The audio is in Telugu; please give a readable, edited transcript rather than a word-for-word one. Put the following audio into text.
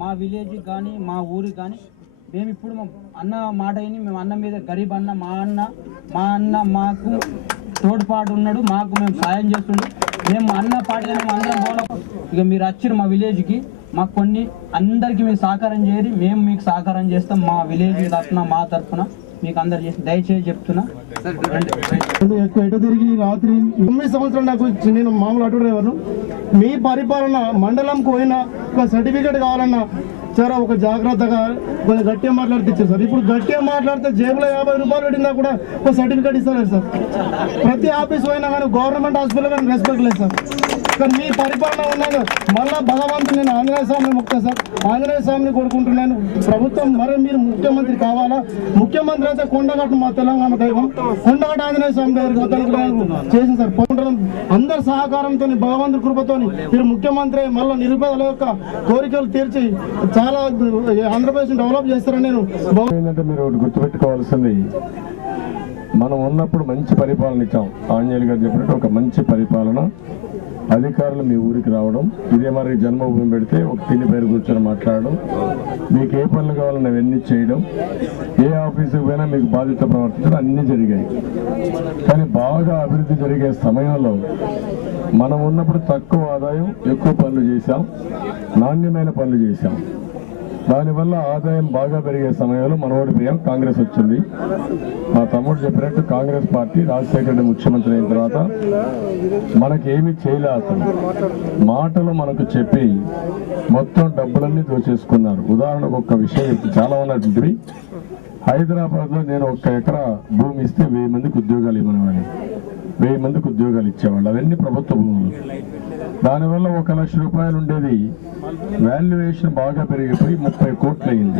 మా విలేజ్ కానీ మా ఊరికి కానీ మేము ఇప్పుడు అన్న మాట అయిని మేము అన్న మీద గరీబ్ అన్న మా అన్న మాకు తోడ్పాటు ఉన్నాడు, మాకు మేము సాయం చేస్తుండే మేము అన్న పాటగా మేము అందరం పోవడం. ఇక మీరు వచ్చారు మా విలేజ్కి, మాకు కొన్ని అందరికీ మీరు సహకారం చేయరు, మేము మీకు సహకారం చేస్తాం. మా విలేజ్ తరఫున మా తరఫున మీకు అందరు చేసి దయచేసి చెప్తున్నా. ఎక్కువ ఎటు తిరిగి రాత్రి 9 సంవత్సరాలు నాకు నేను మామూలు ఆటో డ్రైవర్ను. మీ పరిపాలన మండలంకి పోయినా ఒక సర్టిఫికేట్ కావాలన్నా చాలా ఒక జాగ్రత్తగా కొంచెం గట్టిగా మాట్లాడితే ఇచ్చారు సార్. ఇప్పుడు గట్టిగా మాట్లాడితే జేబులో 50 రూపాయలు పెట్టినా కూడా ఒక సర్టిఫికేట్ ఇస్తారు సార్. ప్రతి ఆఫీస్ పోయినా కానీ గవర్నమెంట్ హాస్పిటల్ కానీ రెస్పెక్ట్ లేదు సార్. కానీ మీ పరిపాలన ఉన్నాను మళ్ళీ భగవంతుడు నేను ఆంజనేయ స్వామిని మొక్తా సార్. ఆంజనేయ స్వామిని కోరుకుంటున్నాను. ప్రభుత్వం మరి మీరు ముఖ్యమంత్రి కావాలా? ముఖ్యమంత్రి అయితే కొండగట్టు మా తెలంగాణ దైవం కొండగట్టు ఆంజనేయ స్వామి దగ్గరికి చేసింది సార్. అందరి సహకారంతో భగవంతుడి కృపతో మీరు ముఖ్యమంత్రి మళ్ళీ నిరుపేదల యొక్క కోరికలు తీర్చి చాలా ఆంధ్రప్రదేశ్ డెవలప్ చేస్తారని నేను ఏంటంటే మీరు గుర్తుపెట్టుకోవాల్సింది, మనం ఉన్నప్పుడు మంచి పరిపాలన ఇచ్చాం. ఆంజనేయులు గారు చెప్పినట్టు ఒక మంచి పరిపాలన, అధికారులు మీ ఊరికి రావడం, ఇదే మరి జన్మభూమి పెడితే ఒక తిండి పేరు కూర్చొని మాట్లాడడం, మీకు ఏ పనులు కావాలన్నా అవన్నీ చేయడం, ఏ ఆఫీసుకు పోయినా మీకు బాధ్యత ప్రవర్తించడం అన్నీ జరిగాయి. కానీ బాగా అభివృద్ధి జరిగే సమయంలో మనం ఉన్నప్పుడు తక్కువ ఆదాయం ఎక్కువ పనులు చేశాం, నాణ్యమైన పనులు చేశాం. దానివల్ల ఆదాయం బాగా పెరిగే సమయంలో మనం ఓడిపోయాం. కాంగ్రెస్ వచ్చింది. మా తమ్ముడు చెప్పినట్టు కాంగ్రెస్ పార్టీ రాజశేఖర రెడ్డి ముఖ్యమంత్రి అయిన తర్వాత మనకేమీ చేయలే. అతను మాటలు మనకు చెప్పి మొత్తం డబ్బులన్నీ దోచేసుకున్నారు. ఉదాహరణకు ఒక విషయం చాలా ఉన్నటువంటివి. హైదరాబాద్లో నేను 1 ఎకరా భూమి ఇస్తే 1000 మందికి ఉద్యోగాలు ఇవ్వనివ్వాలి, 1000 మందికి ఉద్యోగాలు ఇచ్చేవాళ్ళు. అవన్నీ ప్రభుత్వ భూములు. దానివల్ల 1 లక్ష రూపాయలు ఉండేది వాల్యుయేషన్ బాగా పెరిగిపోయి 30 కోట్లు అయింది.